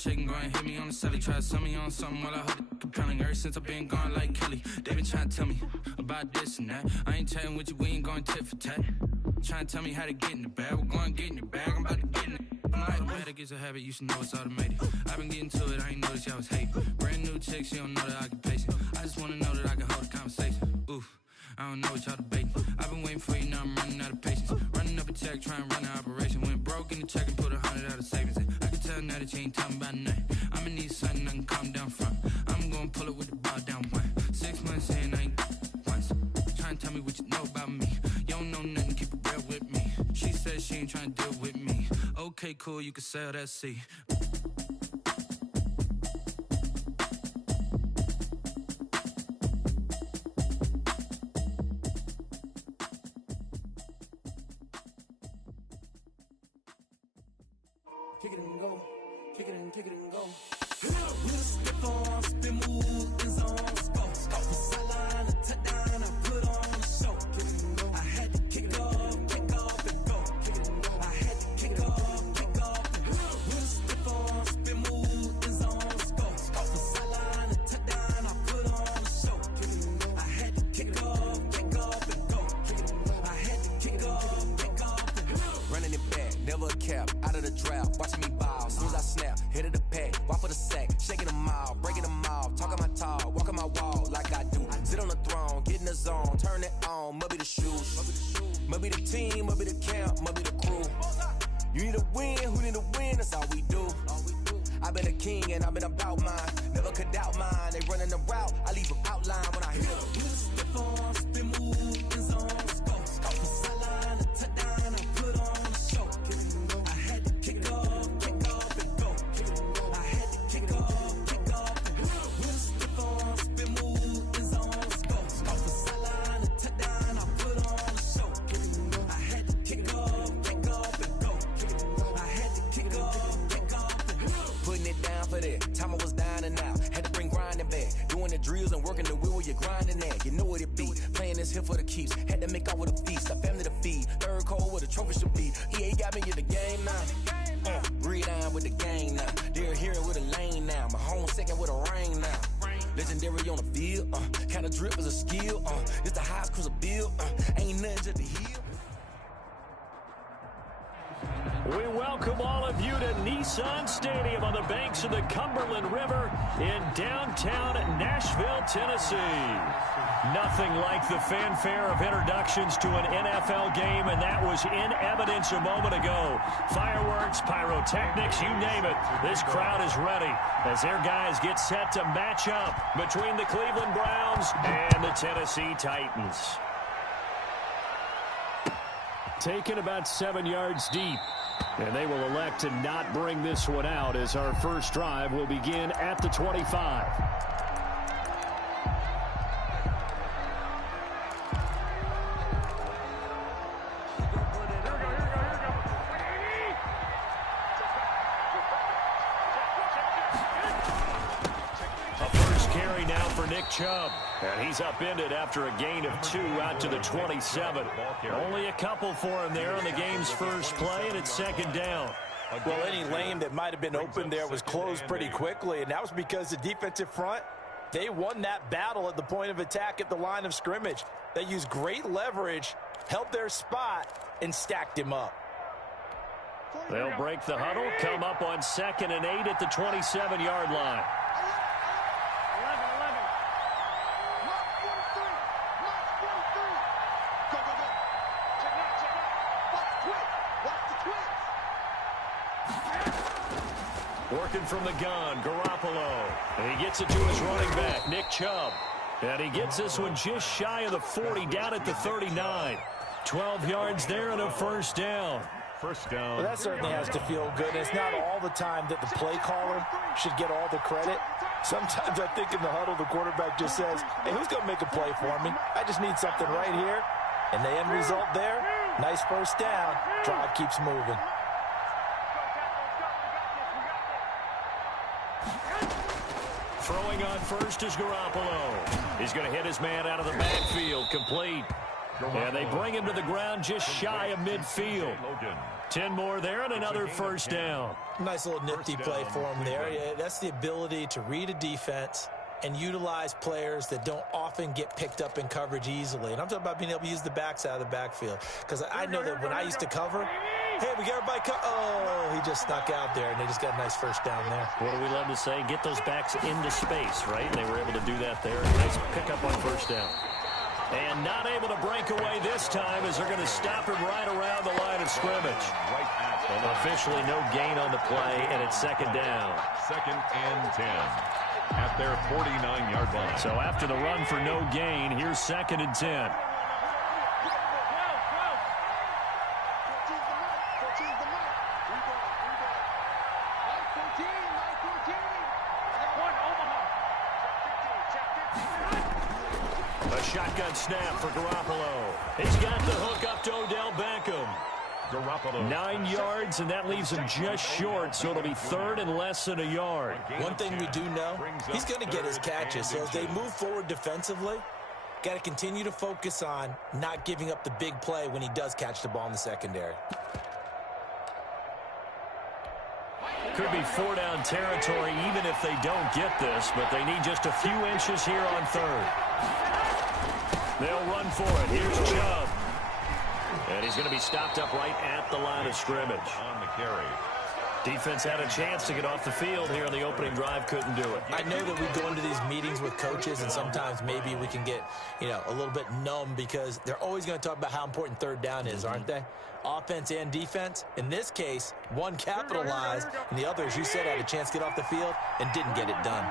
shaking, go and hit me on the celly. Try to sell me on something while I heard it compelling. Ever since I've been gone like Kelly, they been trying to tell me about this and that. I ain't chatting with you, we ain't going tit for tat. Trying to tell me how to get in the bag, we're going to get in the bag, I'm about to get in it. I'm like, automatic is a habit, you should know it's automated. I've been getting to it, I ain't noticed y'all was hating. Brand new chick, she don't know that I can pace it. I just wanna know that I can hold a conversation. Oof, I don't know what y'all debating. I've been waiting for you, now I'm running out of patience. Running up a check, trying to run an operation. Went broke in the check and put 100 out of savings in. I can tell now that you ain't talking about nothing. I'ma need something I can calm down from. I'm gonna pull it with the bar down one. 6 months in, I ain't once. Trying to tell me what you know about me. You don't know nothing, keep it real with me. She said she ain't trying to deal with me. Okay, cool, you can sell that C. Kick it and go, kick it and go. We'll step on, spin, move, in zone, go. Sideline, a touchdown, I put on a show. Kick it and go. I had to kick off and go. Kick it and go. I had to kick off and go. We'll step on, spin, move, in zone, go. Sideline, a touchdown, I put on a show. Kick it and go. I had to kick off and go. Kick it and go. I had to kick off and go. Running it back, never a cap, out of the drought, watching me ball. Soon as I snap, hit of the pack, walk for the sack, shaking them out, breaking them off, talking my talk, walking my wall like I do. Sit on the throne, get in the zone, turn it on, must be the shoes, must be the team, must be the camp, must be the crew. You need a win, who need a win, that's all we do. I've been a king and I've been about mine, never could doubt mine. They running the route, I leave them outline when I hit them. We'll step on, spin, move, in zone, go. Sideline, a touchdown, I put on a show. I had to kick off and go. I had to kick off and go. We'll step on, spin, move, in zone, go. Sideline, a touchdown, I put on a show. I had to kick off and go. I had to kick off and go. Putting it down for that, time I was down and out, had to bring grinding back, doing the drills and working the wheel where you're grinding at, you know what it be, playing this here for the keeps, had to make out with a feast, a family to feed, third cold where the trophy should be, EA got me in the game now, breathe on with the game now, they're hearing with a lane now, my home second with a rain now, legendary on the field, kinda drip is a skill, it's the highest cruiser bill, ain't nothing to the hill. We welcome all of you to Nissan Stadium on the banks of the Cumberland River in downtown Nashville, Tennessee. Nothing like the fanfare of introductions to an NFL game, and that was in evidence a moment ago. Fireworks, pyrotechnics, you name it. This crowd is ready as their guys get set to match up between the Cleveland Browns and the Tennessee Titans. Taken about 7 yards deep. And they will elect to not bring this one out as our first drive will begin at the 25. A first carry now for Nick Chubb. And he's upended after a gain of 2 out to the 27. Only a couple for him there on the game's first play, and it's second down. Well, any lane that might have been open there was closed pretty quickly, and that was because the defensive front, they won that battle at the point of attack at the line of scrimmage. They used great leverage, held their spot, and stacked him up. They'll break the huddle, come up on 2nd and 8 at the 27-yard line. Working from the gun, Garoppolo. And he gets it to his running back, Nick Chubb. And he gets this one just shy of the 40, down at the 39. 12 yards there and a first down. First down. Well, that certainly has to feel good. It's not all the time that the play caller should get all the credit. Sometimes I think in the huddle, the quarterback just says, hey, who's going to make a play for me? I just need something right here. And the end result there, nice first down. Drive keeps moving. Throwing on first is Garoppolo. He's going to hit his man out of the backfield, complete. And they bring him to the ground just shy of midfield. 10 more there and another first down. Nice little nifty play for him there. Yeah, that's the ability to read a defense and utilize players that don't often get picked up in coverage easily. And I'm talking about being able to use the backside of the backfield. Because I know that when I used to cover, hey, we got everybody oh, he just snuck out there, and they just got a nice first down there. What do we love to say? Get those backs into space, right? And they were able to do that there. Nice pickup on first down. And not able to break away this time as they're going to stop him right around the line of scrimmage. And officially no gain on the play, and it's second down. 2nd and 10 at their 49-yard line. So after the run for no gain, here's 2nd and 10. A shotgun snap for Garoppolo. He's got the hook up to Odell Beckham. Garoppolo. 9 yards, and that leaves him just short, so it'll be 3rd and less than a yard. One thing we do know, he's going to get his catches. So as they move forward defensively, got to continue to focus on not giving up the big play when he does catch the ball in the secondary. Could be 4-down territory even if they don't get this, but they need just a few inches here on 3rd. They'll run for it. Here's Chubb. And he's going to be stopped up right at the line of scrimmage. On the carry. Defense had a chance to get off the field here on the opening drive, couldn't do it. I know that we go into these meetings with coaches, and sometimes maybe we can get, a little bit numb because they're always going to talk about how important 3rd down is, aren't they? Offense and defense. In this case, one capitalized, and the other, as you said, had a chance to get off the field and didn't get it done.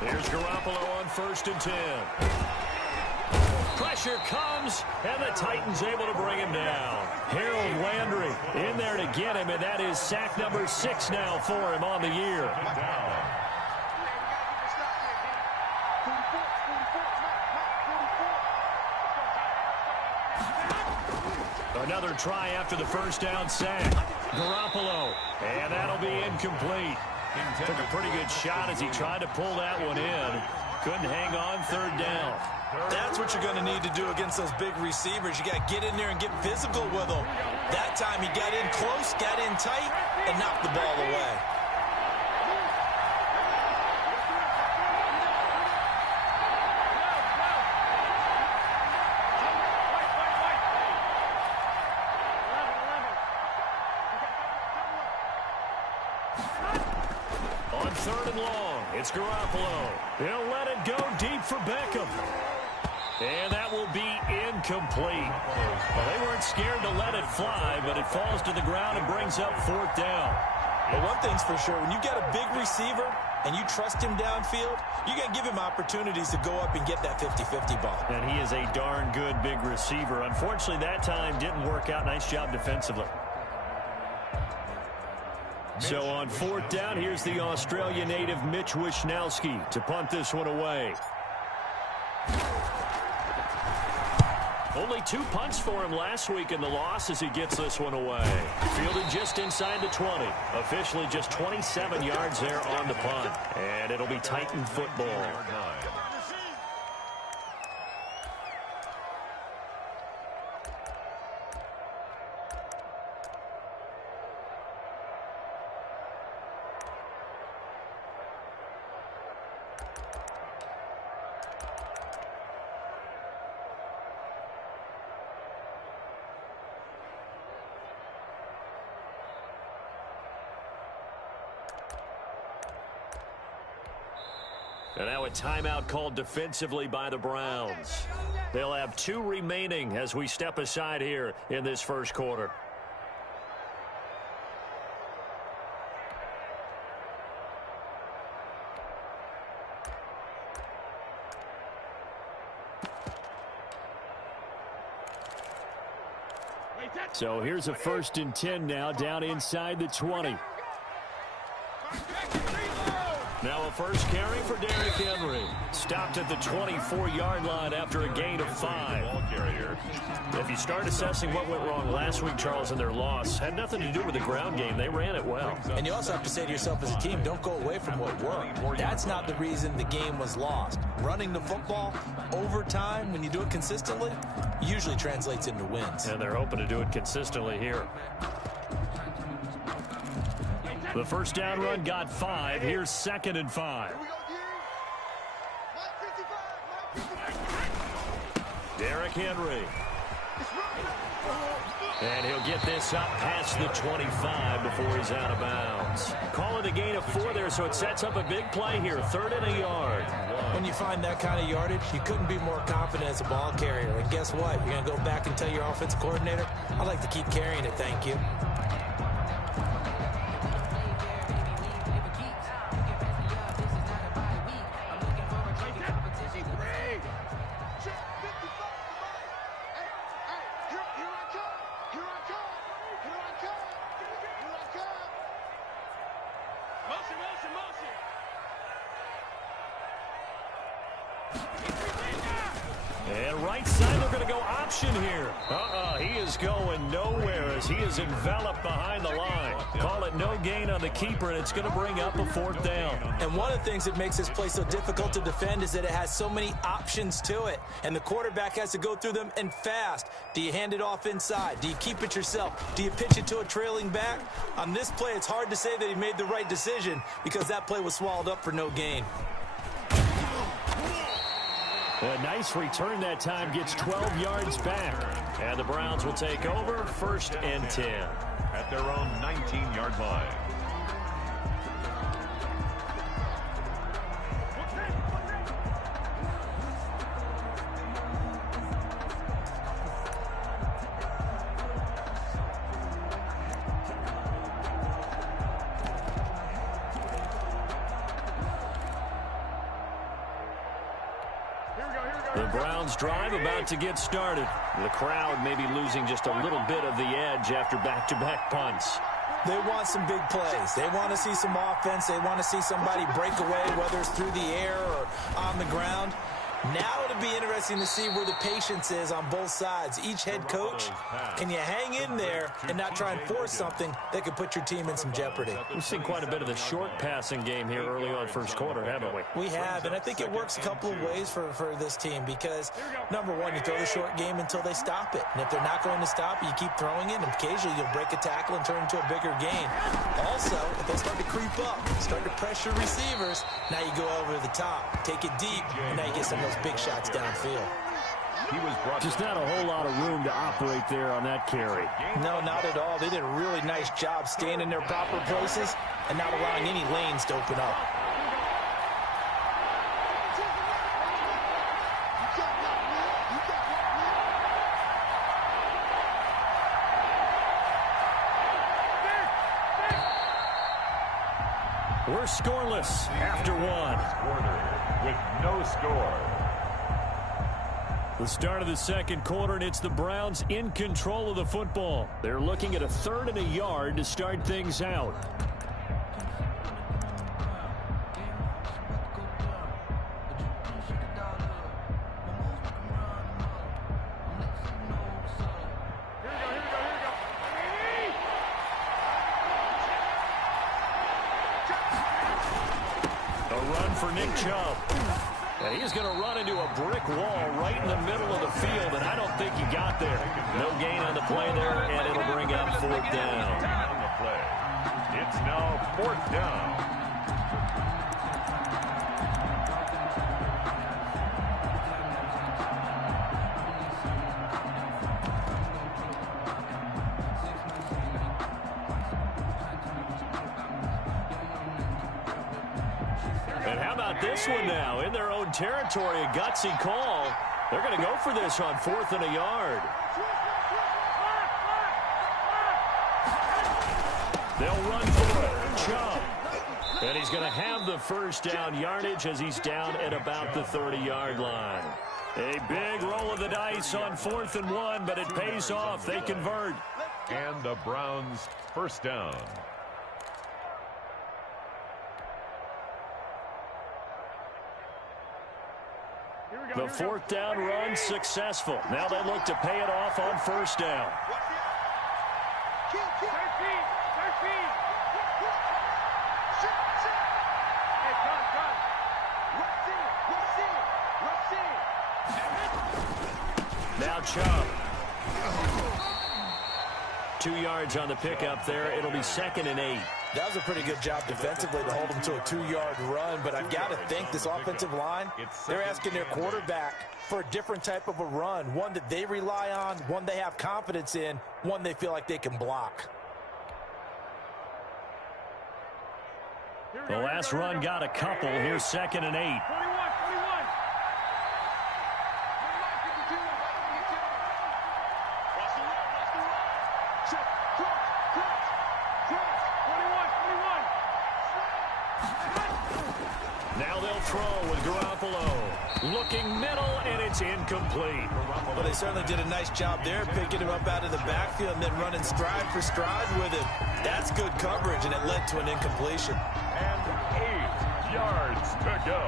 Here's Garoppolo on 1st and 10. Pressure comes, and the Titans able to bring him down. Harold Landry in there to get him, and that is sack number 6 now for him on the year. Another try after the first down sack. Garoppolo, and that'll be incomplete. Took a pretty good shot as he tried to pull that one in. Couldn't hang on, 3rd down. That's what you're going to need to do against those big receivers. You got to get in there and get physical with them. That time he got in close, got in tight, and knocked the ball away. On 3rd and long, it's Garoppolo. He'll let it go deep for Beckham. And that will be incomplete. Well, they weren't scared to let it fly, but it falls to the ground and brings up 4th down. But one thing's for sure, when you got a big receiver and you trust him downfield, you got to give him opportunities to go up and get that 50-50 ball. And he is a darn good big receiver. Unfortunately, that time didn't work out. Nice job defensively. So on 4th down, here's the Australia native Mitch Wishnowsky to punt this one away. Only 2 punts for him last week in the loss as he gets this one away. Fielded just inside the 20. Officially just 27 yards there on the punt. And it'll be Titan football. And now a timeout called defensively by the Browns. They'll have 2 remaining as we step aside here in this first quarter. So here's a 1st and 10 now down inside the 20. Now a first carry for Derrick Henry. Stopped at the 24-yard line after a gain of 5. Ball carrier. If you start assessing what went wrong last week, Charles, in their loss, had nothing to do with the ground game. They ran it well. And you also have to say to yourself as a team, don't go away from what worked. That's not the reason the game was lost. Running the football over time, when you do it consistently, usually translates into wins. And they're hoping to do it consistently here. The first down run got 5. Here's 2nd and 5. Derrick Henry. And he'll get this up past the 25 before he's out of bounds. Call it a gain of 4 there, so it sets up a big play here. 3rd and a yard. When you find that kind of yardage, you couldn't be more confident as a ball carrier. And guess what? You're going to go back and tell your offensive coordinator, I'd like to keep carrying it, thank you. And right side, they're going to go option here. He is going nowhere as he is enveloped behind the line. Call it no gain on the keeper, and it's going to bring up a 4th down. And one of the things that makes this play so difficult to defend is that it has so many options to it, and the quarterback has to go through them and fast. Do you hand it off inside? Do you keep it yourself? Do you pitch it to a trailing back? On this play, it's hard to say that he made the right decision because that play was swallowed up for no gain. A nice return that time, gets 12 yards back. And the Browns will take over 1st and 10. At their own 19-yard line. The Browns drive about to get started. The crowd may be losing just a little bit of the edge after back-to-back punts. They want some big plays. They want to see some offense. They want to see somebody break away, whether it's through the air or on the ground. Now it'll be interesting to see where the patience is on both sides. Each head coach, can you hang in there and not try and force something that could put your team in some jeopardy? We've seen quite a bit of the short passing game here early on first quarter, haven't we? We have, and I think it works a couple of ways for this team because, number one, you throw the short game until they stop it. And if they're not going to stop it, you keep throwing it, and occasionally you'll break a tackle and turn it into a bigger gain. Also, if they start to creep up, start to pressure receivers, now you go over the top, take it deep, and now you get some of those big shots downfield. He was brought just not a whole lot of room to operate there on that carry. No, not at all. They did a really nice job staying in their proper places and not allowing any lanes to open up. We're scoreless after 1. Quarter with no score. The start of the second quarter, and it's the Browns in control of the football. They're looking at a 3rd and a yard to start things out. A run for Nick Chubb. And he's going to run into a brick wall right in the middle of the field, and I don't think he got there. No gain on the play there, and it'll bring up 4th down. On the play. It's now 4th down. And how about this one now? In their own territory, a gutsy call. They're going to go for this on 4th and a yard. They'll run for it. Chubb. And he's going to have the first down yardage as he's down at about the 30-yard line. A big roll of the dice on 4th and 1, but it pays off. They convert. And the Browns first down. The fourth down run successful. Now they look to pay it off on first down. Now Chubb. 2 yards on the pickup there. It'll be 2nd and 8. That was a pretty good job defensively to hold them to a 2-yard run, but I've got to think this offensive line, they're asking their quarterback for a different type of a run, one that they rely on, one they have confidence in, one they feel like they can block. The last run got a couple. Here's 2nd and 8. Now they'll throw with Garoppolo. Looking middle, and it's incomplete. Well, they certainly did a nice job there, picking him up out of the backfield and then running stride for stride with him. That's good coverage, and it led to an incompletion. And 8 yards to go.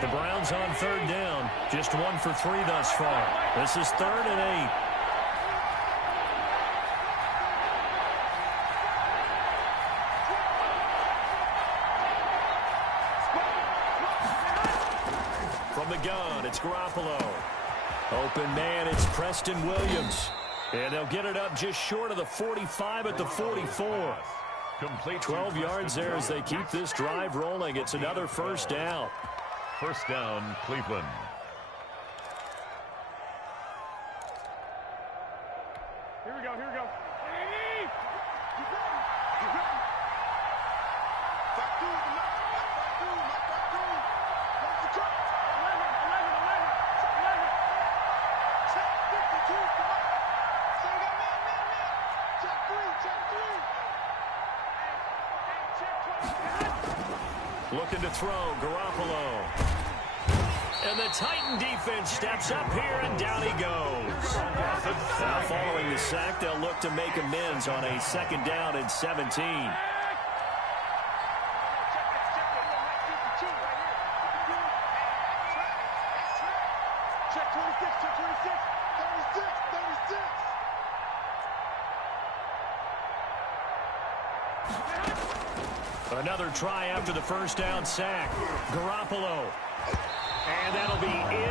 The Browns on 3rd down. Just 1 for 3 thus far. This is 3rd and 8. From the gun, it's Garoppolo. Open man, it's Preston Williams. And they'll get it up just short of the 45 at the 44. 12 yards there as they keep this drive rolling. It's another first down. First down, Cleveland. Here we go, here we go. Looking to throw, Garoppolo. And the Titan defense steps up here, and down he goes. Now following the sack, they'll look to make amends on a 2nd down and 17. Another try after the first down sack. Garoppolo. And that'll be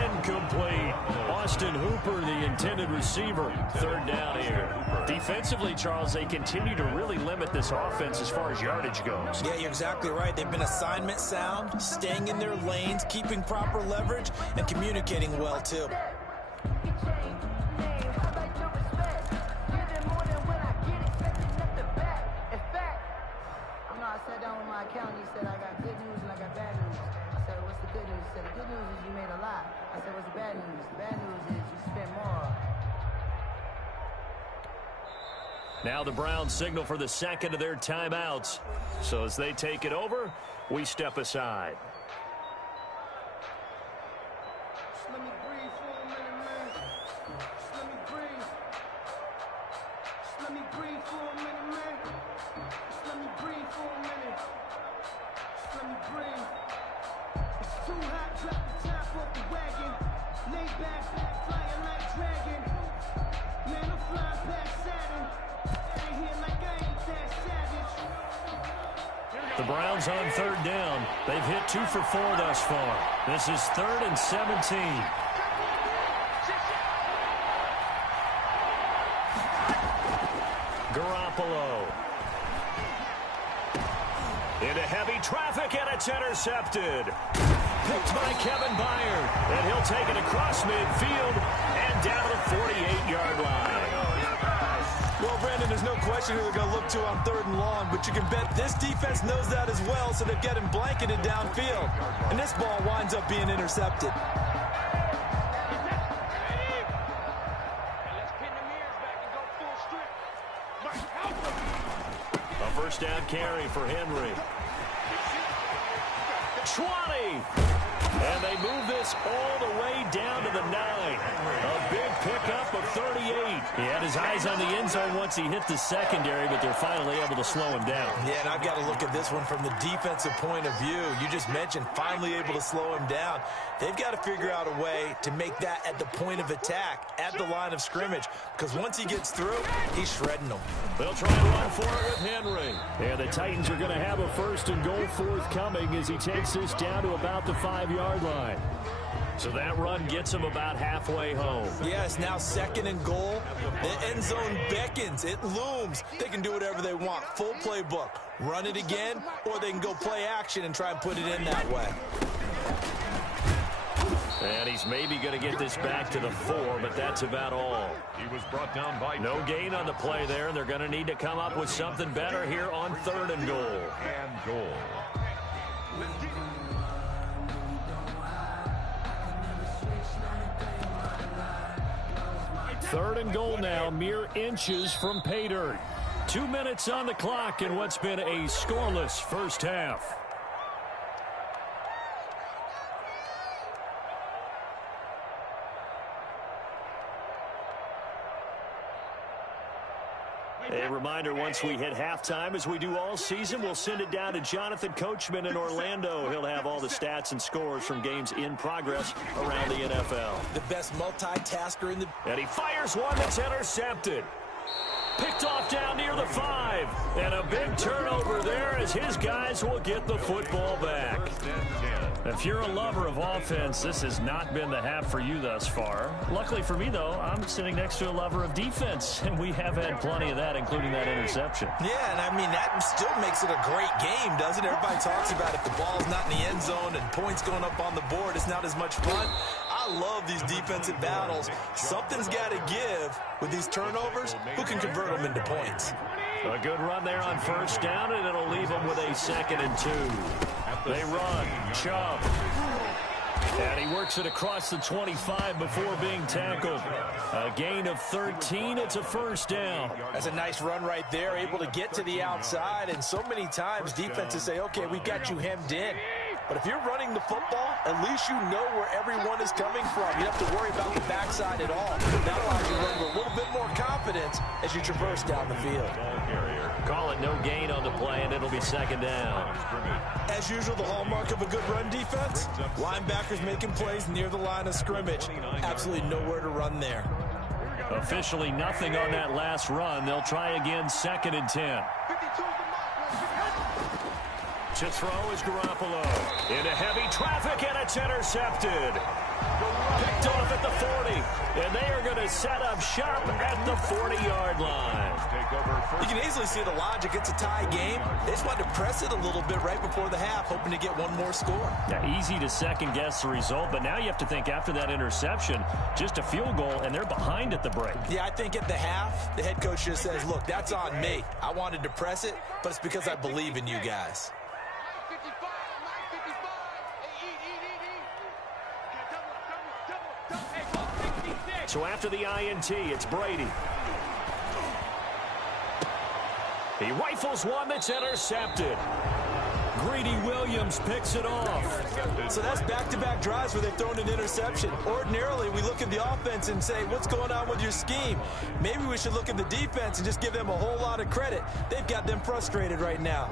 incomplete. Austin Hooper, the intended receiver. 3rd down here. Defensively, Charles, they continue to really limit this offense as far as yardage goes. Yeah, you're exactly right. They've been assignment sound, staying in their lanes, keeping proper leverage, and communicating well, too. I sat down with my accountant. He said, I got good news and I got bad news. I said, what's the good news? He said, the good news is you made a lot. I said, what's the bad news? The bad news is you spent more. Now the Browns signal for the 2nd of their timeouts. So as they take it over, we step aside. Just let me breathe for a minute, man. Just let me breathe. Just let me breathe for a minute, man. Just let me breathe for a minute. Just let me breathe. It's too hot, drop the top off the wagon. Lay back, flying like dragon. Man, I'm flying past Saturn. Ain't here like I ain't that savage. The Browns on 3rd down. They've hit 2 for 4 thus far. This is 3rd and 17. Garoppolo. Into heavy traffic, and it's intercepted. Picked by Kevin Byard. And he'll take it across midfield and down to the 48-yard line. Well, Brandon, there's no question who they're going to look to on 3rd and long, but you can bet this defense knows that as well, so they've got him blanketed downfield. And this ball winds up being intercepted. A first down carry for Henry. 20. And they move this all the way down to the 9. A big pickup of 38. He had his eyes on the end zone once he hit the secondary, but they're finally able to slow him down. Yeah, and I've got to look at this one from the defensive point of view. You just mentioned finally able to slow him down. They've got to figure out a way to make that at the point of attack, at the line of scrimmage, because once he gets through, he's shredding them. They'll try and run for it with Henry. And the Titans are going to have a 1st and goal forthcoming as he takes this down to about the 5-yard line. So that run gets him about halfway home. Yeah, it's now 2nd and goal. The end zone beckons. It looms. They can do whatever they want. Full playbook. Run it again, or they can go play action and try and put it in that way. And he's maybe going to get this back to the 4, but that's about all. He was brought down by no gain on the play there, and they're going to need to come up with something better here on 3rd and goal. And goal. 3rd and goal now, mere inches from pay dirt. 2 minutes on the clock in what's been a scoreless first half. A reminder, once we hit halftime, as we do all season, we'll send it down to Jonathan Coachman in Orlando. He'll have all the stats and scores from games in progress around the NFL. The best multitasker in the... And he fires one that's intercepted. Picked off down near the 5. And a big turnover there as his guys will get the football back. If you're a lover of offense, this has not been the half for you thus far. Luckily for me, though, I'm sitting next to a lover of defense, and we have had plenty of that, including that interception. Yeah, and I mean, that still makes it a great game, doesn't it? Everybody talks about if the ball's not in the end zone and points going up on the board, it's not as much fun. I love these defensive battles. Something's got to give with these turnovers. Who can convert them into points? A good run there on 1st down, and it'll leave them with a 2nd and 2. They run. Chubb. And he works it across the 25 before being tackled. A gain of 13. It's a 1st down. That's a nice run right there, able to get to the outside. And so many times defenses say, okay, we've got you hemmed in. But if you're running the football, at least you know where everyone is coming from. You don't have to worry about the backside at all. That allows you to run with a little bit more confidence as you traverse down the field. Call it no gain on the play, and it'll be 2nd down. As usual, the hallmark of a good run defense, linebackers making plays near the line of scrimmage. Absolutely nowhere to run there. Officially nothing on that last run. They'll try again, 2nd and 10. To throw is Garoppolo. Into heavy traffic, and it's intercepted. Picked off at the 40. And they are going to set up shop at the 40-yard line. You can easily see the logic. It's a tie game. They just wanted to press it a little bit right before the half, hoping to get one more score. Yeah, easy to second-guess the result, but now you have to think after that interception, just a field goal, and they're behind at the break. Yeah, I think at the half, the head coach just says, look, that's on me. I wanted to press it, but it's because I believe in you guys. So after the INT, it's Brady. He rifles one that's intercepted. Greedy Williams picks it off. So that's back-to-back drives where they've thrown an interception. Ordinarily, we look at the offense and say, what's going on with your scheme? Maybe we should look at the defense and just give them a whole lot of credit. They've got them frustrated right now.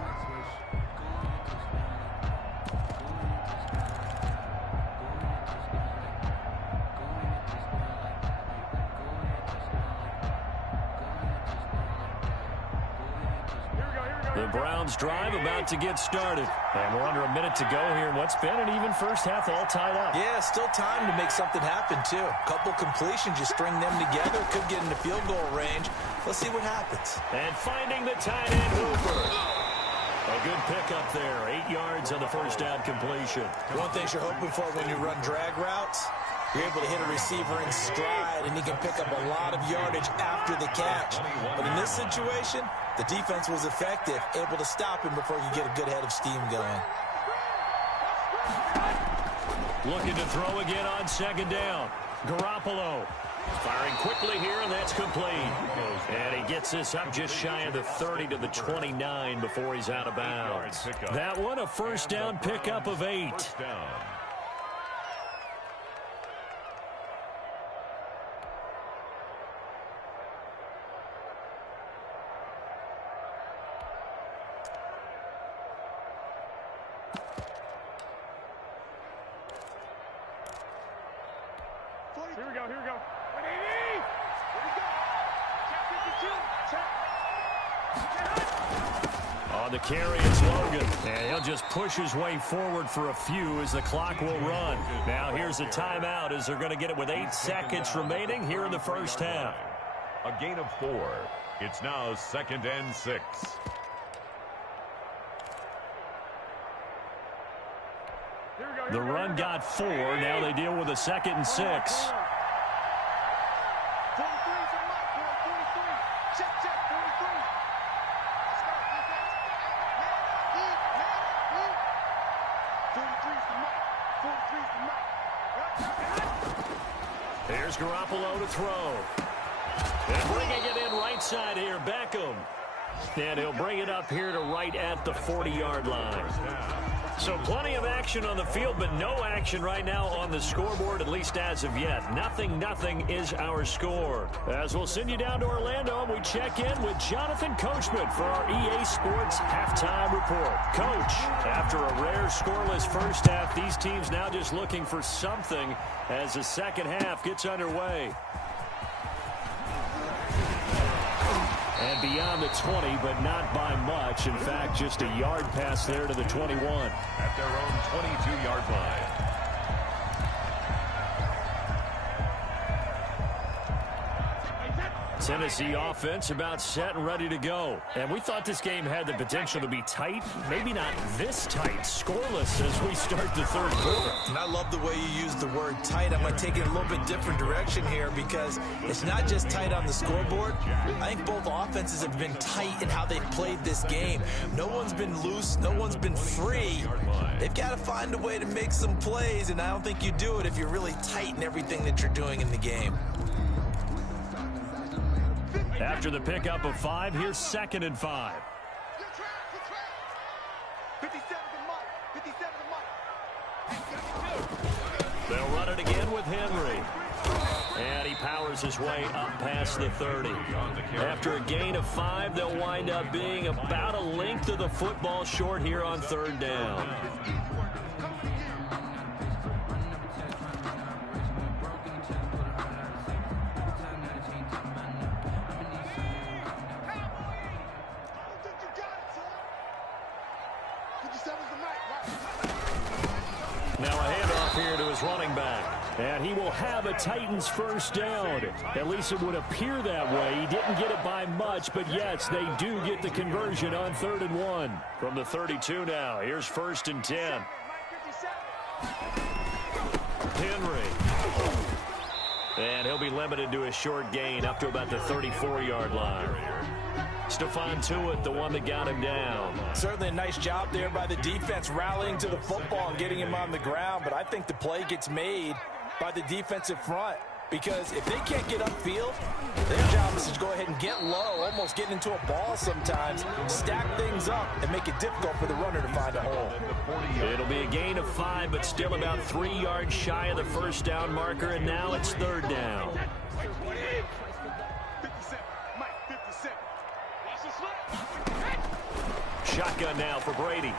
The Browns drive about to get started. And we're under a minute to go here in what's been an even first half, all tied up. Yeah, still time to make something happen, too. Couple completions, you string them together, could get into field goal range. Let's see what happens. And finding the tight end, Hooper. A good pickup there. 8 yards on the first down completion. One thing you're hoping for when you run drag routes, you're able to hit a receiver in stride, and he can pick up a lot of yardage after the catch. But in this situation, the defense was effective, able to stop him before he could get a good head of steam going. Looking to throw again on 2nd down. Garoppolo firing quickly here, and that's complete. And he gets this up just shy of the 30 to the 29 before he's out of bounds. That one, a first down pickup of 8. Here we go, here we go. Here we go. Check 52. On the carry, it's Logan. And he'll just push his way forward for a few as the clock will run. Now here's a timeout as they're going to get it with 8 seconds remaining here in the first half. A gain of 4. It's now 2nd and 6. The run got 4. Now they deal with a 2nd and 6. Here's Garoppolo to throw. And bringing it in right side here, Beckham. And he'll bring it up here to right at the 40-yard line. So plenty of action on the field, but no action right now on the scoreboard, at least as of yet. 0-0 is our score. As we'll send you down to Orlando, we check in with Jonathan Coachman for our EA Sports Halftime Report. Coach, after a rare scoreless first half, these teams now just looking for something as the second half gets underway. And beyond the 20, but not by much. In fact, just a yard pass there to the 21. At their own 22-yard line. Tennessee offense about set and ready to go. And we thought this game had the potential to be tight. Maybe not this tight, scoreless as we start the third quarter. And I love the way you use the word tight. I'm going to take it a little bit different direction here because it's not just tight on the scoreboard. I think both offenses have been tight in how they've played this game. No one's been loose. No one's been free. They've got to find a way to make some plays, and I don't think you do it if you're really tight in everything that you're doing in the game. After the pickup of 5, here's 2nd and 5. They'll run it again with Henry. And he powers his way up past the 30. After a gain of 5, they'll wind up being about a length of the football short here on 3rd down. Now a handoff here to his running back. And he will have a Titans first down. At least it would appear that way. He didn't get it by much, but yes, they do get the conversion on 3rd and 1. From the 32 now, here's 1st and 10. Henry. And he'll be limited to a short gain up to about the 34-yard line. Stephon Tuitt, the one that got him down. Certainly a nice job there by the defense rallying to the football and getting him on the ground, but I think the play gets made by the defensive front because if they can't get upfield, their job is to go ahead and get low, almost get into a ball sometimes, stack things up, and make it difficult for the runner to find a hole. It'll be a gain of 5, but still about 3 yards shy of the first down marker, and now it's 3rd down. Shotgun now for Brady.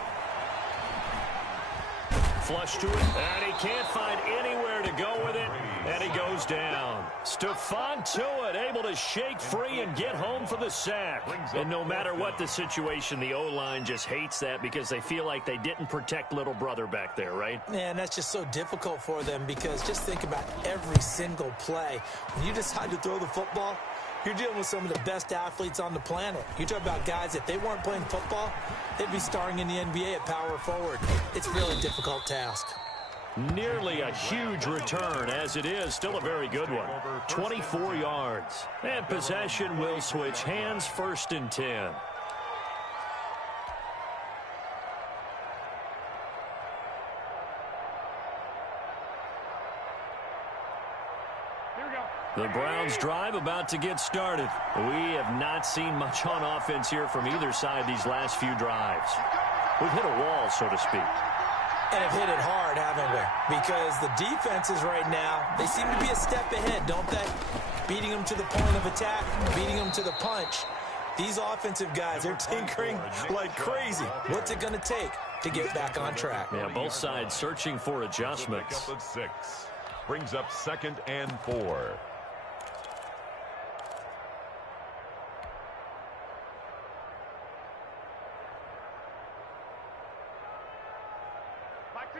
Flush to it, and he can't find anywhere to go with it, and he goes down. Stephon Tuitt able to shake free and get home for the sack. And no matter what the situation, the O-line just hates that because they feel like they didn't protect little brother back there, right? Man, that's just so difficult for them because just think about every single play. When you decide to throw the football, you're dealing with some of the best athletes on the planet. You talk about guys, if they weren't playing football, they'd be starring in the NBA at power forward. It's a really difficult task. Nearly a huge return, as it is. Still a very good one. 24 yards. And possession will switch hands, 1st and 10. The Browns drive about to get started. We have not seen much on offense here from either side these last few drives. We've hit a wall, so to speak. And have hit it hard, haven't we? Because the defenses right now, they seem to be a step ahead, don't they? Beating them to the point of attack, beating them to the punch. These offensive guys, they're tinkering like crazy. What's it going to take to get back on track? Yeah, both sides searching for adjustments. Brings up 2nd and 4.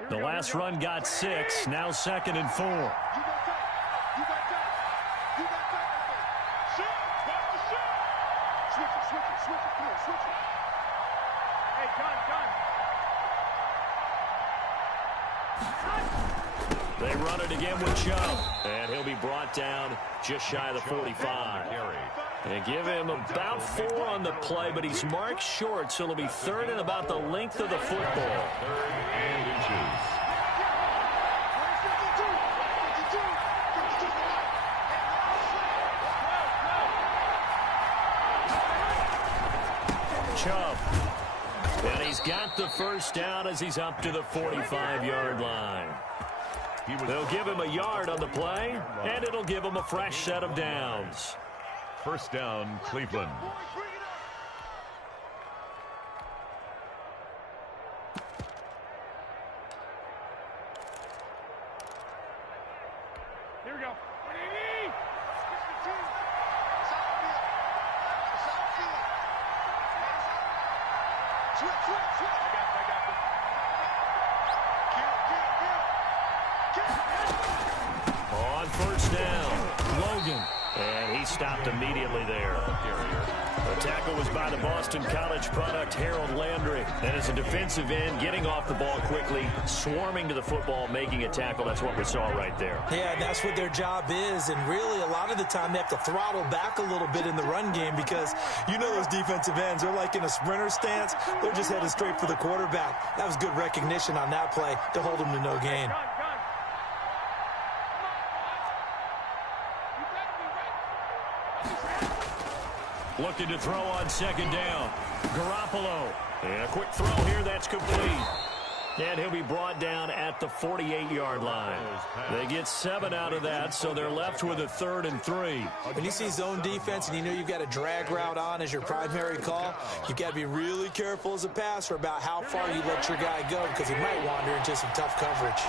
The last run got 6. Now 2nd and 4. You got that. Shoot. Watch the shoot. Switch it. Come on, switch it. Hey, gun. They run it again with Chubb. And he'll be brought down just shy of the 45. They give him about 4 on the play, but he's marked short, so it'll be 3rd and about the length of the football. 3rd and inches. Chubb. And he's got the first down as he's up to the 45-yard line. They'll give him a yard on the play, and it'll give him a fresh set of downs. First down, Cleveland. Here we go. On first down, Logan. And he stopped immediately there. The tackle was by the Boston College product, Harold Landry. And as a defensive end, getting off the ball quickly, swarming to the football, making a tackle. That's what we saw right there. Yeah, and that's what their job is. And really, a lot of the time, they have to throttle back a little bit in the run game because you know those defensive ends, they're like in a sprinter stance. They're just headed straight for the quarterback. That was good recognition on that play to hold them to no gain. Looking to throw on 2nd down. Garoppolo. And a quick throw here, that's complete. And he'll be brought down at the 48-yard line. They get 7 out of that, so they're left with a 3rd and 3. When you see zone defense and you know you've got a drag route on as your primary call, you've got to be really careful as a passer about how far you let your guy go because he might wander into some tough coverage.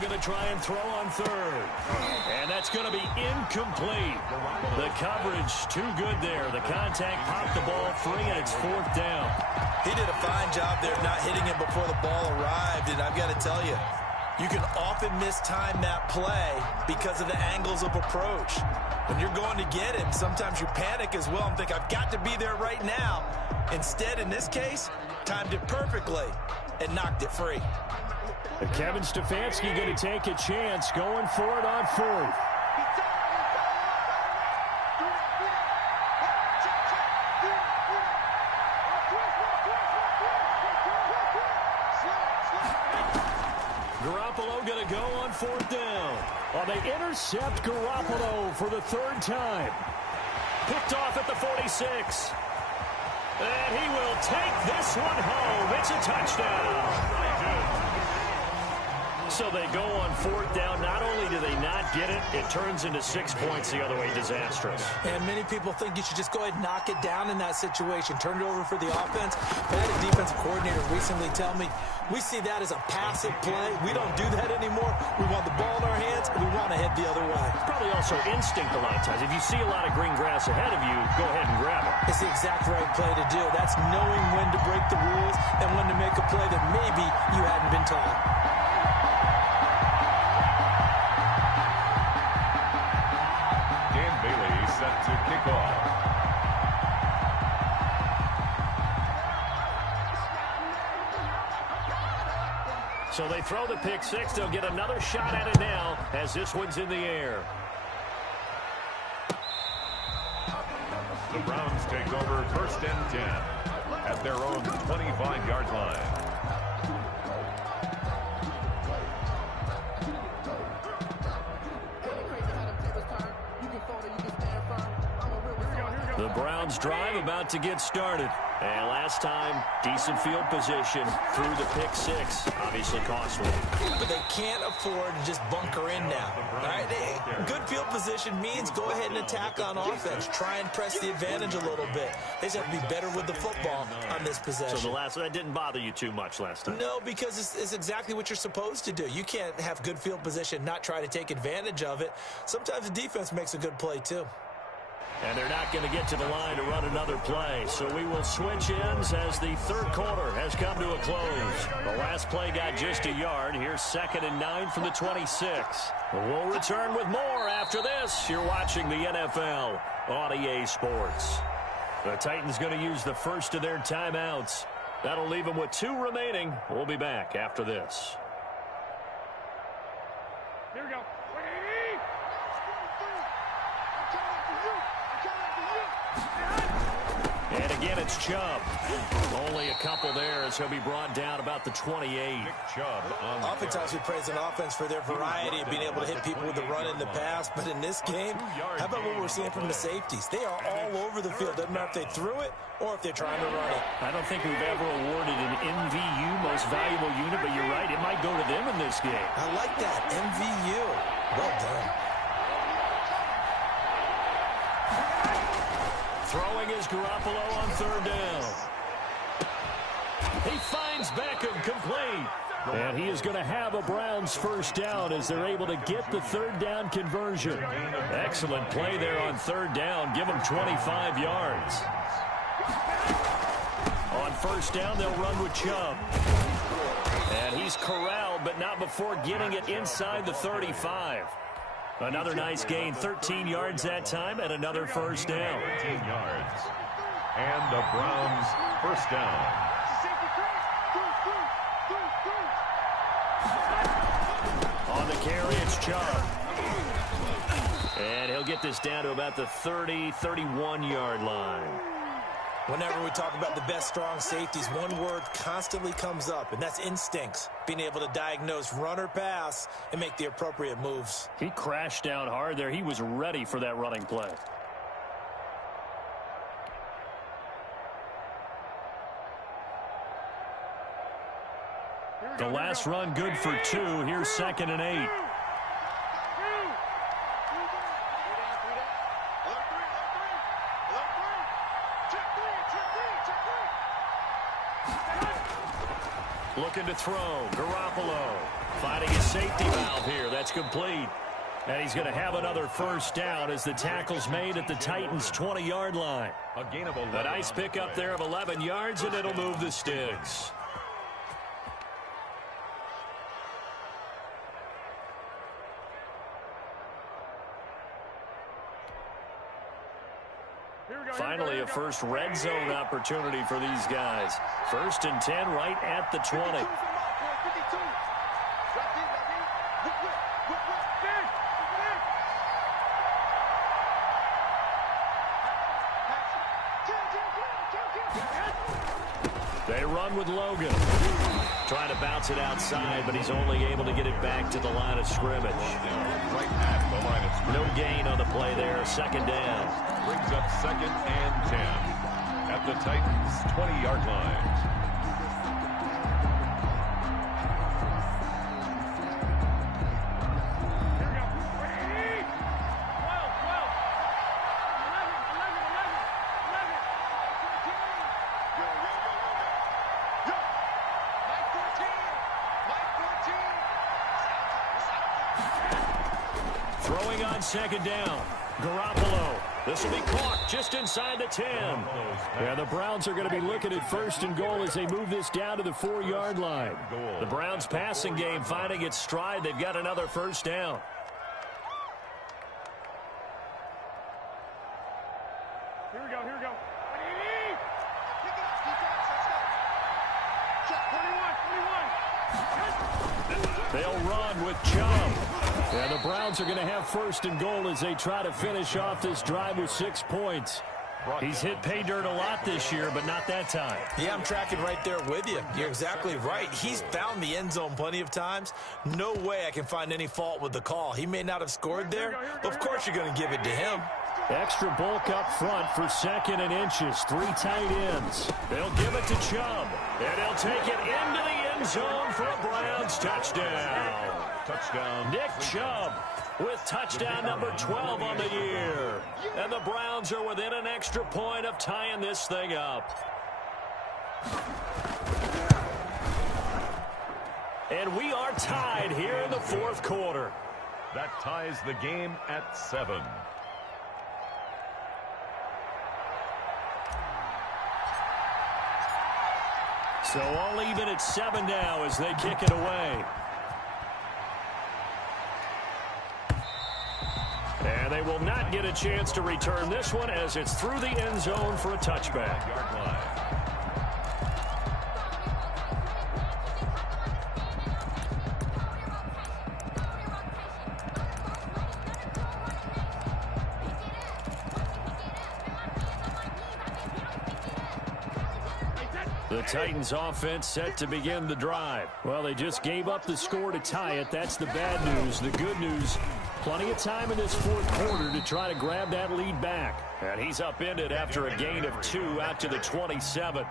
Going to try and throw on 3rd. And that's going to be incomplete. The coverage too good there. The contact popped the ball free, and it's 4th down. He did a fine job there not hitting him before the ball arrived. And I've got to tell you, you can often mistime that play because of the angles of approach. When you're going to get him, sometimes you panic as well and think, I've got to be there right now. Instead, in this case, timed it perfectly and knocked it free. Kevin Stefanski going to take a chance, going for it on 4th. Garoppolo going to go on 4th down. Oh, they intercept Garoppolo for the 3rd time. Picked off at the 46. And he will take this one home. It's a touchdown. So they go on 4th down. Not only do they not get it, it turns into 6 points the other way. Disastrous. And many people think you should just go ahead and knock it down in that situation. Turn it over for the offense. But I had a defensive coordinator recently tell me, we see that as a passive play. We don't do that anymore. We want the ball in our hands, and we want to head the other way. Probably also instinct a lot of times. If you see a lot of green grass ahead of you, go ahead and grab it. It's the exact right play to do. That's knowing when to break the rules and when to make a play that maybe you hadn't been taught. Set to kick off. So they throw the pick 6. They'll get another shot at it now as this one's in the air. The Browns take over 1st and 10 at their own 25-yard line. Here we go. The Browns drive about to get started. And last time, decent field position through the pick six. Obviously costly. But they can't afford to just bunker in now. All right? Good field position means go ahead and attack on offense. Try and press the advantage a little bit. They just have to be better with the football on this possession. So that didn't bother you too much last time? No, because it's exactly what you're supposed to do. You can't have good field position, not try to take advantage of it. Sometimes the defense makes a good play, too. And they're not going to get to the line to run another play. So we will switch ends as the third quarter has come to a close. The last play got just a yard. Here's 2nd and 9 from the 26. We'll return with more after this. You're watching the NFL on EA Sports. The Titans going to use the first of their timeouts. That'll leave them with 2 remaining. We'll be back after this. Here we go. And again, it's Chubb. Only a couple there as he'll be brought down about the 28. Chubb on the Oftentimes we praise an offense for their variety of being able to hit people with the run in the pass. But in this game, how about what we're seeing from the safeties? They are all over the field. Doesn't matter if they threw it or if they're trying to run it. I don't think we've ever awarded an MVU, most valuable unit, but you're right. It might go to them in this game. I like that. MVU. Well done. Throwing is Garoppolo on 3rd down. He finds Beckham complete. And he is going to have a Browns first down as they're able to get the 3rd down conversion. Excellent play there on 3rd down. Give them 25 yards. On 1st down, they'll run with Chubb. And he's corralled, but not before getting it inside the 35. Another nice gain, 13 yards that time, and another first down. 13 yards. And the Browns first down. On the carry, it's Chubb. And he'll get this down to about the 30, 31-yard line. Whenever we talk about the best strong safeties, one word constantly comes up, and that's instincts. Being able to diagnose run or pass and make the appropriate moves. He crashed down hard there. He was ready for that running play. The last run good for 2. Here's 2nd and 8. Looking to throw. Garoppolo finding his safety valve here. That's complete. And he's going to have another first down as the tackle's made at the Titans' 20-yard line. A gain of 11. A nice pickup there of 11 yards, and it'll move the sticks. Finally, a first red zone opportunity for these guys. 1st and 10 right at the 20. They run with Logan. Trying to bounce it outside, but he's only able to get it back to the line of scrimmage. Right at the line of scrimmage. No gain on the play there. 2nd down. Brings up 2nd and 10 at the Titans' 20-yard line. Throwing on 2nd down. Garoppolo. This will be caught just inside the 10. And the Browns are going to be looking at 1st and goal as they move this down to the 4-yard line. The Browns passing game finding its stride. They've got another first down. Here we go, here we go. They'll run with Chubb. And the Browns are going to have 1st and goal as they try to finish off this drive with 6 points. He's hit pay dirt a lot this year, but not that time. Yeah, I'm tracking right there with you. You're exactly right. He's found the end zone plenty of times. No way I can find any fault with the call. He may not have scored there, but of course you're going to give it to him. Extra bulk up front for 2nd and inches. 3 tight ends. They'll give it to Chubb. And he'll take it into the end zone for a Browns touchdown. Touchdown. Nick Chubb with touchdown number 12 on the year. And the Browns are within an extra point of tying this thing up. And we are tied here in the 4th quarter. That ties the game at 7. So all even at 7 now as they kick it away. And they will not get a chance to return this one as it's through the end zone for a touchback. Yard line. The Titans offense set to begin the drive. Well, they just gave up the score to tie it. That's the bad news. The good news, plenty of time in this 4th quarter to try to grab that lead back. And he's upended after a gain of 2 out to the 27.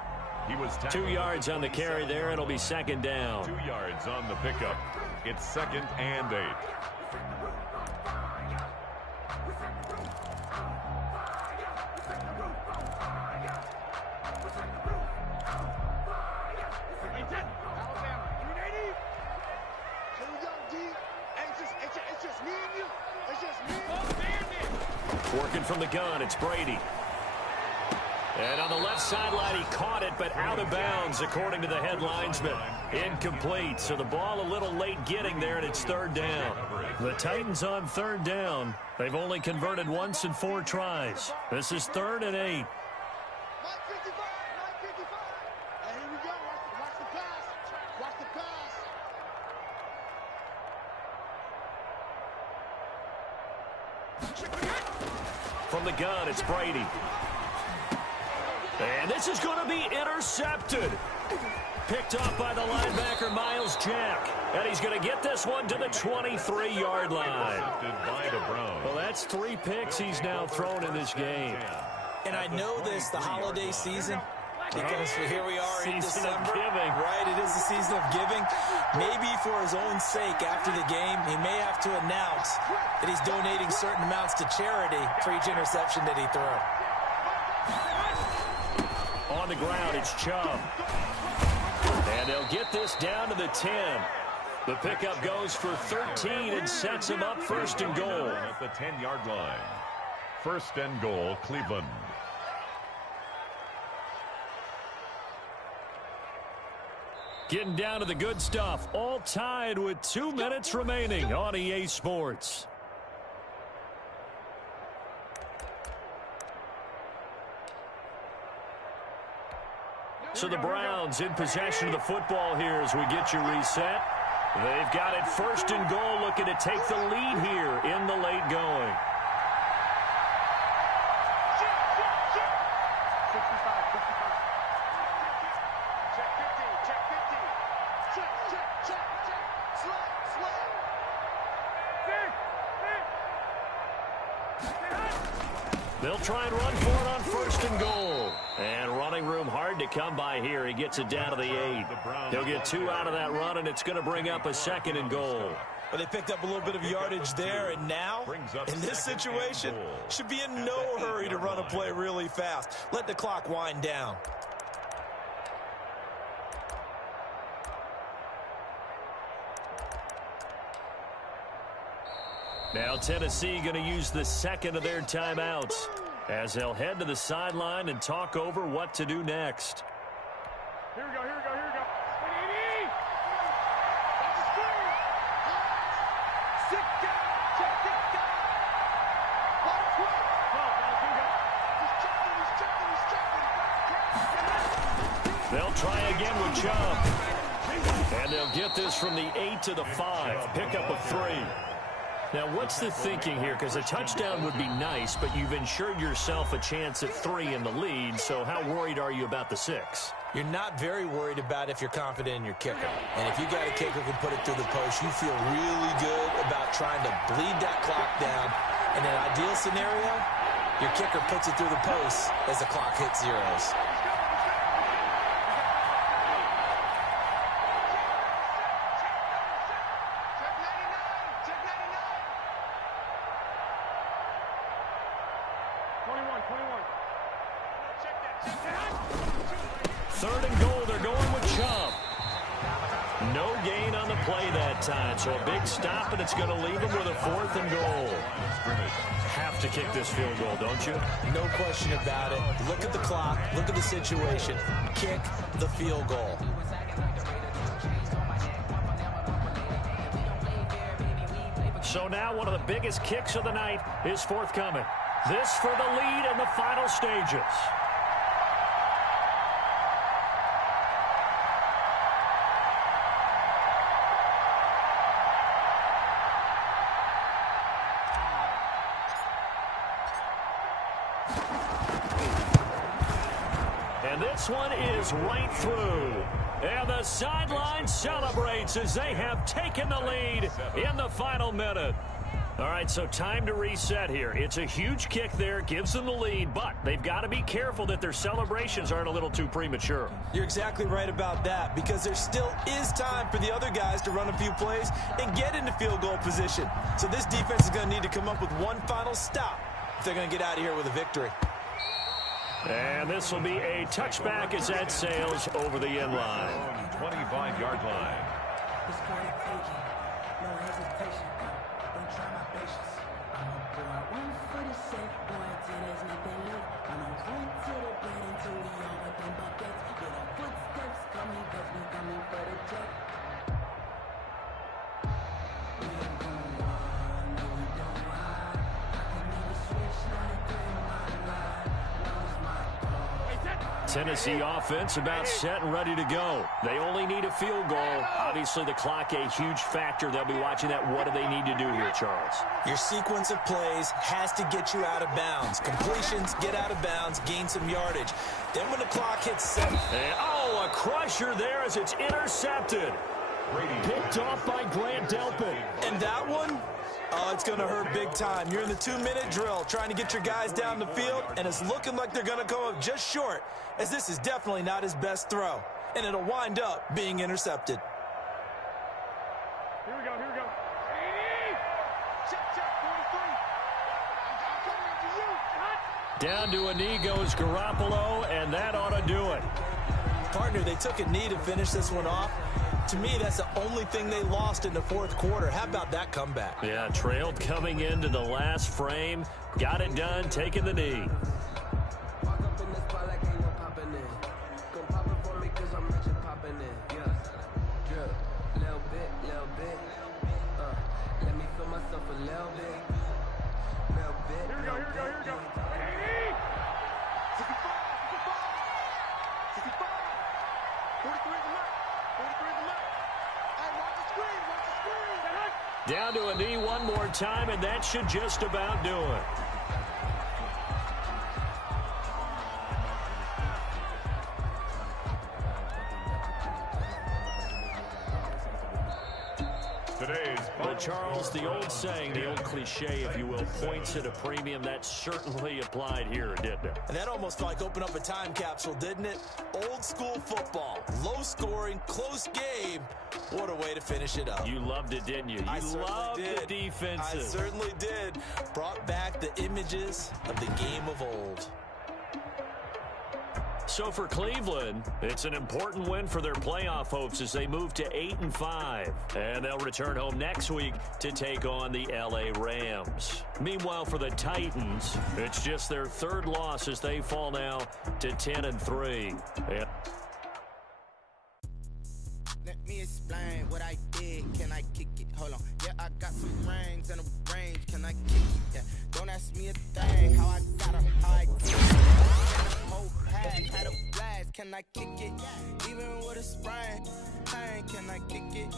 He was 2 yards on the carry there. It'll be 2nd down. 2 yards on the pickup. It's 2nd and 8. Working from the gun, it's Brady. And on the left sideline, he caught it, but out of bounds, according to the head linesman. Incomplete, so the ball a little late getting there, and it's 3rd down. The Titans on 3rd down. They've only converted once in 4 tries. This is 3rd and 8. From the gun, it's Brady. And this is going to be intercepted. Picked off by the linebacker, Miles Jack. And he's going to get this one to the 23-yard line. Well, that's 3 picks he's now thrown in this game. And I know this, the holiday season, because here we are in December. Right, it is the season of giving. Maybe for his own sake after the game, he may have to announce that he's donating certain amounts to charity for each interception that he threw. On the ground, it's Chubb. And they'll get this down to the 10. The pickup goes for 13 and sets him up 1st and goal. At the 10-yard line. 1st and goal, Cleveland. Getting down to the good stuff. All tied with 2 minutes remaining on EA Sports. So the Browns in possession of the football here as we get you reset. They've got it 1st and goal, looking to take the lead here in the late going. They'll try and run for it on 1st and goal. And running room hard to come by here. He gets it down to the 8. He'll get 2 out of that run, and it's going to bring up a 2nd and goal. But they picked up a little bit of yardage there, and now, in this situation, should be in no hurry to run a play really fast. Let the clock wind down. Now Tennessee going to use the 2nd of their timeouts as they'll head to the sideline and talk over what to do next. Here we go, here we go, here we go. They'll try again with Chubb. And they'll get this from the 8 to the 5. Pickup of 3. Now, what's the thinking here? Because a touchdown would be nice, but you've ensured yourself a chance at 3 in the lead, so how worried are you about the 6? You're not very worried about if you're confident in your kicker. And if you got a kicker who can put it through the post, you feel really good about trying to bleed that clock down. In an ideal scenario, Your kicker puts it through the post as the clock hits zeros. Third and goal, they're going with Chubb. No gain on the play that time, so a big stop, and it's going to leave them with a 4th and goal. Have to kick this field goal, don't you? No question about it. Look at the clock. Look at the situation. Kick the field goal. So now one of the biggest kicks of the night is forthcoming. This for the lead in the final stages. And this one is right through. And the sideline celebrates as they have taken the lead in the final minute. All right, so time to reset here. It's a huge kick there, gives them the lead, but they've got to be careful that their celebrations aren't a little too premature. You're exactly right about that, because there still is time for the other guys to run a few plays and get into field goal position. So this defense is going to need to come up with one final stop if they're going to get out of here with a victory. And this will be a touchback as that sails over the end line. 25-yard line. No hesitation. Don't try my patience. I'm a boy, one for the safe boy till there's nothing left. I'm a run to the bread until we all with them buckets. Get our footsteps coming, cause we coming for the check. We ain't gon' run, no we don't hide. I can never switch, not a thing in my life. Knows my goal. Tennessee offense about set and ready to go. They only need a field goal. Obviously, the clock a huge factor. They'll be watching that. What do they need to do here, Charles? Your sequence of plays has to get you out of bounds. Completions, get out of bounds, gain some yardage. Then when the clock hits 7. And, a crusher there as it's intercepted. Picked off by Grant Delpit. And that one? Oh, it's going to hurt big time. You're in the 2-minute drill trying to get your guys down the field, and it's looking like they're going to come up just short, as this is definitely not his best throw. And it'll wind up being intercepted. Here we go, here we go. Check, 43. I'm coming to you. Down to a knee goes Garoppolo, and that ought to do it. Partner, they took a knee to finish this one off. To me, that's the only thing they lost in the fourth quarter. How about that comeback? Yeah, trailed coming into the last frame. Got it done, taking the knee. Walk up in the spot like ain't no popping in. Gon' pop it for me cause I'm rich and popping in. Yeah. Drip. Little bit. Let me feel myself a little bit. Little bit. Here we go, here we go, here we go. 65. 43 is left. 43 is left. Hey, watch the screen, watch the screen. Down to a knee one more time, and that should just about do it. But Charles, the old saying, the old cliche, if you will, points at a premium, that certainly applied here, didn't it? And that almost felt like opened up a time capsule, didn't it? Old school football, low scoring, close game. What a way to finish it up. You loved it, didn't you? You loved the defensive. I certainly did. Brought back the images of the game of old. So for Cleveland, it's an important win for their playoff hopes as they move to 8-5. And they'll return home next week to take on the LA Rams. Meanwhile, for the Titans, it's just their third loss as they fall now to 10-3. Let me explain what I did. Can I kick it? Hold on. Yeah, I got some rings and a range. Can I kick it? Yeah. Don't ask me a thing. How I got her, how I get it. Whole pad had a blast. Can I kick it? Even with a sprain, can I kick it?